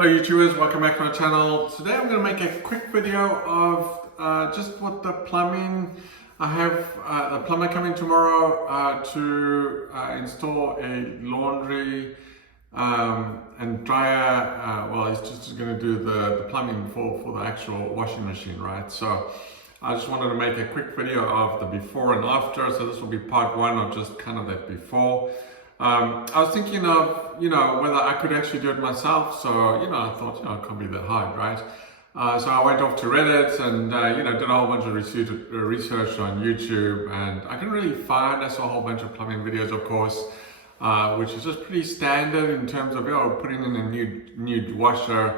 Hello YouTubers, welcome back to my channel. Today I'm going to make a quick video of just what the plumbing. I have a plumber coming tomorrow to install a laundry and dryer. Well, he's just going to do the plumbing for the actual washing machine, right? So I just wanted to make a quick video of the before and after. So this will be part one of just kind of that before. I was thinking of, whether I could actually do it myself. So, I thought, it can't be that hard, right? So I went off to Reddit and, did a whole bunch of research on YouTube, and I couldn't really find, I saw a whole bunch of plumbing videos, of course, which is just pretty standard in terms of, putting in a new washer,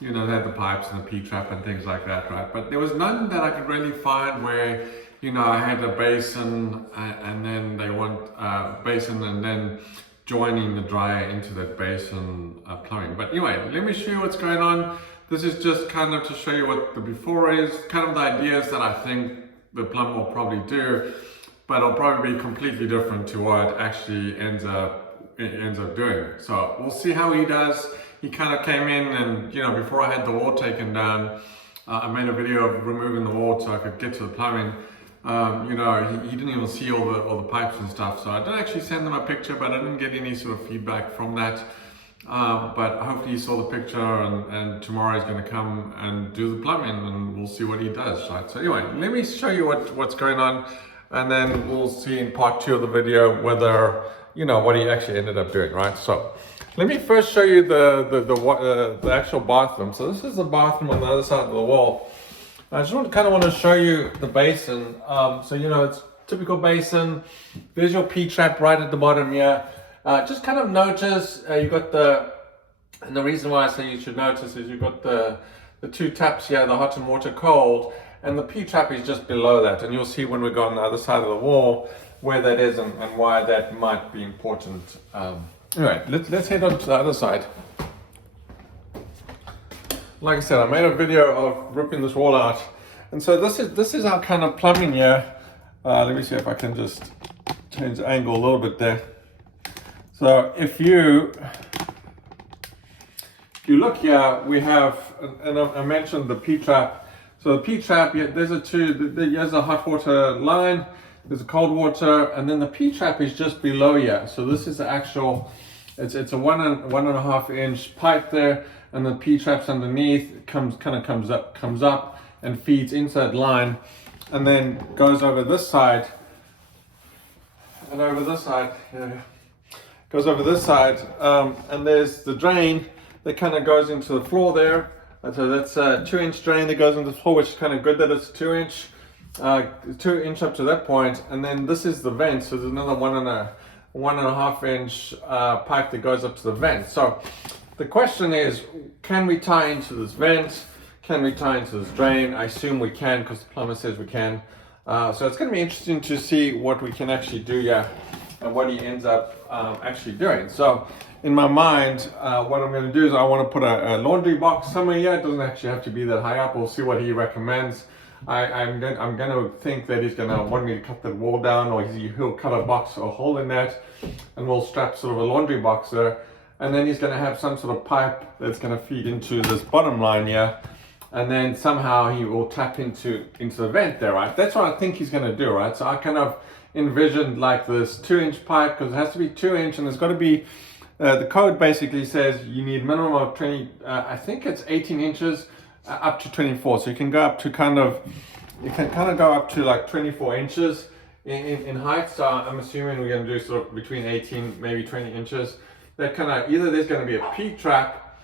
they had the pipes and the P-trap and things like that, right? But there was none that I could really find where, I had a basin and then they want a basin and then joining the dryer into that basin plumbing. But anyway, let me show you what's going on. This is just kind of to show you what the before is, kind of the ideas that I think the plumber will probably do, but it'll probably be completely different to what it actually ends up doing. So we'll see how he does. He kind of came in and, before I had the wall taken down, I made a video of removing the wall so I could get to the plumbing. He didn't even see all the pipes and stuff, so I did actually send him a picture, but I didn't get any sort of feedback from that. But hopefully he saw the picture, and tomorrow he's going to come and do the plumbing, and we'll see what he does, right? So anyway, let me show you what's going on, and then we'll see in part two of the video whether, what he actually ended up doing, right? So let me first show you the actual bathroom. So this is the bathroom on the other side of the wall. I just kind of want to show you the basin. So, it's typical basin. There's your P-trap right at the bottom here. Just kind of notice you got and the reason why I say you should notice is you've got the two taps here, the hot and water cold, and the P-trap is just below that. And you'll see when we go on the other side of the wall where that is and why that might be important. Anyway, let's head on to the other side. Like I said, I made a video of ripping this wall out, and so this is our kind of plumbing here. Let me see if I can just change the angle a little bit there. So if you look here, we have, and I mentioned the P-trap. So the P-trap, there's a hot water line, there's a cold water, and then the P-trap is just below here. So this is the actual, it's a 1.5 inch pipe there. And the P-trap's underneath, comes up and feeds into that line, and then goes over this side, and over this side, goes over this side, and there's the drain that kind of goes into the floor there. And so that's a 2-inch drain that goes into the floor, which is kind of good that it's 2 inch up to that point. And then this is the vent, so there's another 1.5 inch pipe that goes up to the vent. So the question is, can we tie into this vent? Can we tie into this drain? I assume we can because the plumber says we can. So it's going to be interesting to see what we can actually do here and what he ends up actually doing. So in my mind, what I'm going to do is I want to put a laundry box somewhere here. It doesn't actually have to be that high up. We'll see what he recommends. I'm going to think that he's going to want me to cut that wall down, or he'll cut a box or a hole in that, and we'll strap sort of a laundry box there. And then he's going to have some sort of pipe that's going to feed into this bottom line here. And then somehow he will tap into the vent there, right? That's what I think he's going to do, right? So I kind of envisioned like this 2-inch pipe, because it has to be 2 inch, and it's got to be, the code basically says you need minimum of 20, I think it's 18 inches up to 24. So you can go up to go up to like 24 inches in height. So I'm assuming we're going to do sort of between 18, maybe 20 inches. That kind of, either there's going to be a P-trap,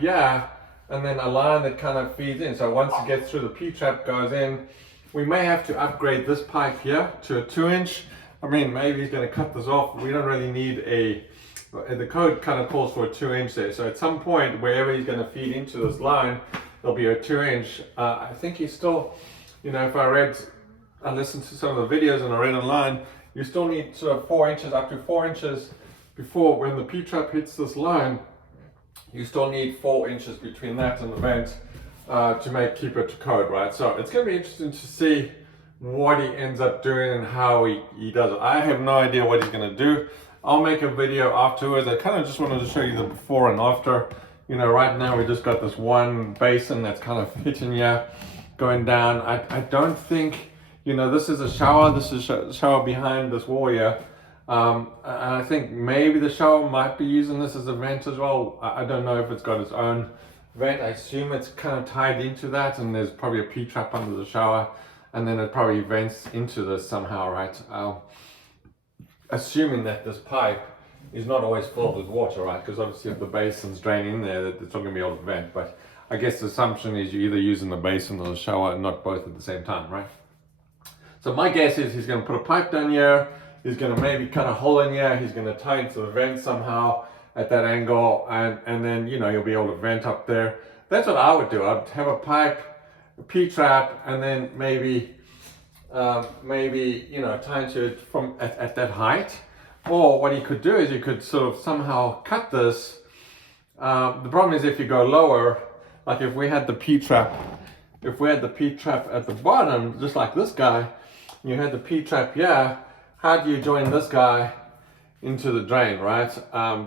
yeah, and then a line that kind of feeds in. So once it gets through, the P-trap goes in. We may have to upgrade this pipe here to a 2-inch. I mean, maybe he's going to cut this off. We don't really need the code kind of calls for a 2-inch there. So at some point, wherever he's going to feed into this line, there'll be a 2-inch. I think he's still, if I listened to some of the videos and I read online, you still need sort of 4 inches, up to 4 inches. Before, when the P-trap hits this line, you still need 4 inches between that and the vent to keep it to code, right? So it's going to be interesting to see what he ends up doing and how he does it. I have no idea what he's going to do. I'll make a video afterwards. I kind of just wanted to show you the before and after, You know, right now we just got this one basin that's kind of hitting here, going down. I don't think, you know, this is a shower. This is a shower behind this wall here. And I think maybe the shower might be using this as a vent as well. I don't know if it's got its own vent. I assume it's kind of tied into that, and there's probably a P-trap under the shower, and then it probably vents into this somehow, right? Assuming that this pipe is not always filled with water, right? Because obviously if the basin's draining there, it's not going to be able to vent. But I guess the assumption is you're either using the basin or the shower and not both at the same time, right? So my guess is he's going to put a pipe down here. He's going to maybe cut a hole in here. He's going to tie into the vent somehow at that angle. And then, you know, you'll be able to vent up there. That's what I would do. I'd have a pipe, a P-trap, and then maybe, you know, tie into it from at that height. Or what you could do is you could sort of somehow cut this. The problem is if you go lower, like if we had the P-trap, at the bottom, just like this guy, you had the P-trap here, how do you join this guy into the drain, right?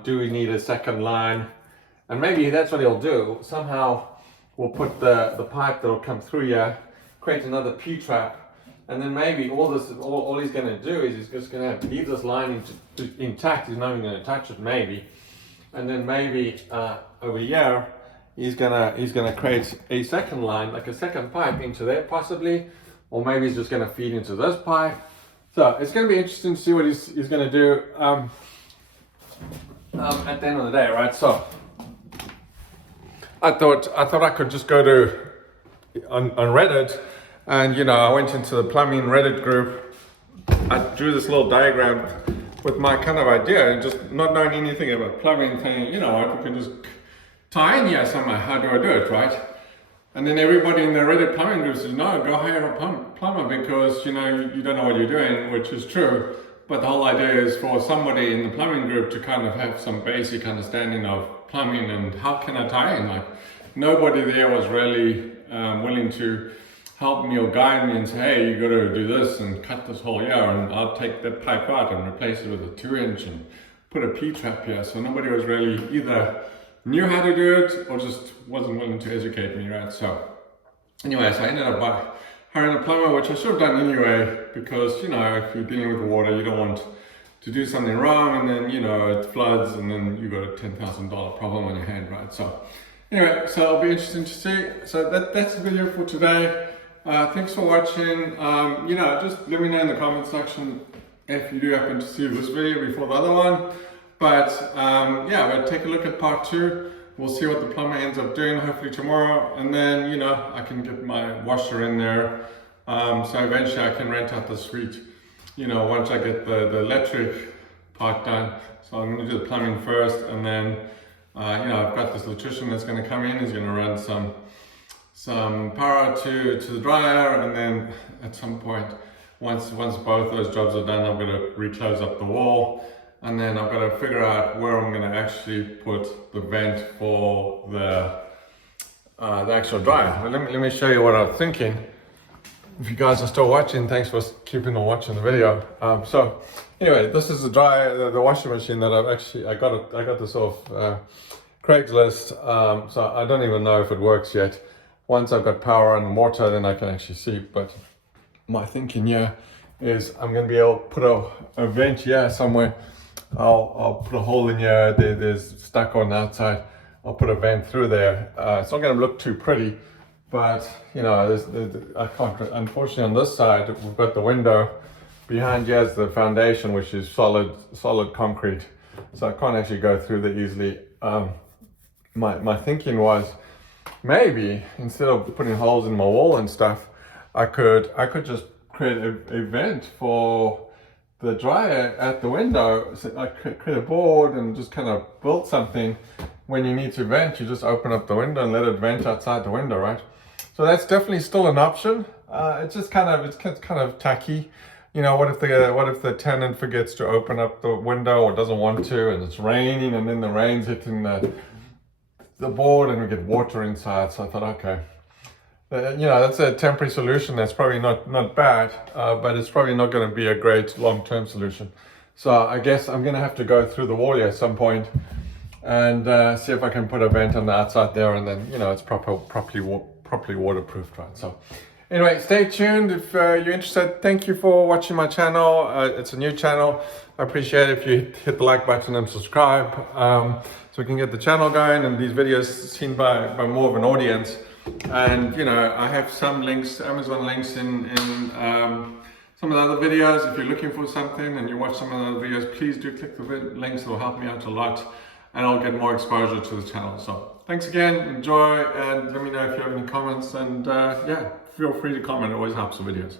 Do we need a second line? And maybe that's what he'll do. Somehow we'll put the pipe that'll come through here, create another P-trap, and then maybe all he's going to do is he's just going to leave this line intact. He's not even going to touch it, maybe. And then maybe over here, he's gonna create a second line, like a second pipe into there possibly, or maybe he's just going to feed into this pipe. So it's going to be interesting to see what he's going to do at the end of the day, right? So I thought I could just go to on Reddit, and you know, I went into the plumbing Reddit group. I drew this little diagram with my kind of idea, and just not knowing anything about plumbing, thinking, you know what, we can just tie in here somehow. How do I do it, right? And then everybody in the Reddit plumbing group says, no, go hire a plumber because, you know, you don't know what you're doing, which is true. But the whole idea is for somebody in the plumbing group to kind of have some basic understanding of plumbing and how can I tie in. Like, nobody there was really willing to help me or guide me and say, hey, you got to do this and cut this hole here, and I'll take that pipe out and replace it with a 2-inch and put a P-trap here. So nobody was really either knew how to do it or just wasn't willing to educate me, right? So anyway, so I ended up hiring a plumber, which I should have done anyway, because, you know, if you're dealing with water, you don't want to do something wrong and then, you know, it floods and then you got a $10,000 problem on your hand, right? So anyway, so it'll be interesting to see. So that's the video for today. Thanks for watching. You know, just let me know in the comment section if you do happen to see this video before the other one. But yeah, we'll take a look at part 2. We'll see what the plumber ends up doing, hopefully tomorrow. And then, you know, I can get my washer in there. So eventually I can rent out the suite, you know, once I get the electric part done. So I'm going to do the plumbing first, and then, you know, I've got this electrician that's going to come in. He's going to run some power to the dryer, and then at some point, once both those jobs are done, I'm going to reclose up the wall. And then I've got to figure out where I'm going to actually put the vent for the actual dryer. Well, let me show you what I'm thinking. If you guys are still watching, thanks for keeping on watching the video. So anyway, this is the dryer, the washing machine that I got this off Craigslist. So I don't even know if it works yet. Once I've got power and water, then I can actually see. But my thinking here is I'm going to be able to put a vent here somewhere. I'll put a hole in here. There's stucco on the outside. I'll put a vent through there. It's not going to look too pretty, but you know, I can't. Unfortunately, on this side, we've got the window. Behind here is the foundation, which is solid concrete, so I can't actually go through there easily. My thinking was maybe instead of putting holes in my wall and stuff, I could just create a vent for the dryer at the window. So I create a board and just kind of build something. When you need to vent, you just open up the window and let it vent outside the window, right? So that's definitely still an option. It's kind of tacky. You know, what if the tenant forgets to open up the window or doesn't want to, and it's raining, and then the rain's hitting the board and we get water inside. So I thought, okay, you know, that's a temporary solution. That's probably not bad, but it's probably not going to be a great long-term solution. So I guess I'm going to have to go through the wall here at some point, and see if I can put a vent on the outside there, and then, you know, it's properly waterproofed, right? So anyway, stay tuned if you're interested. Thank you for watching my channel. It's a new channel. I appreciate it if you hit the like button and subscribe, so we can get the channel going and these videos seen by more of an audience. And you know, I have some links, Amazon links in some of the other videos. If you're looking for something and you watch some of the other videos, please do click the links. It'll help me out a lot, and I'll get more exposure to the channel. So thanks again, enjoy, and let me know if you have any comments, and yeah, feel free to comment, it always helps the videos.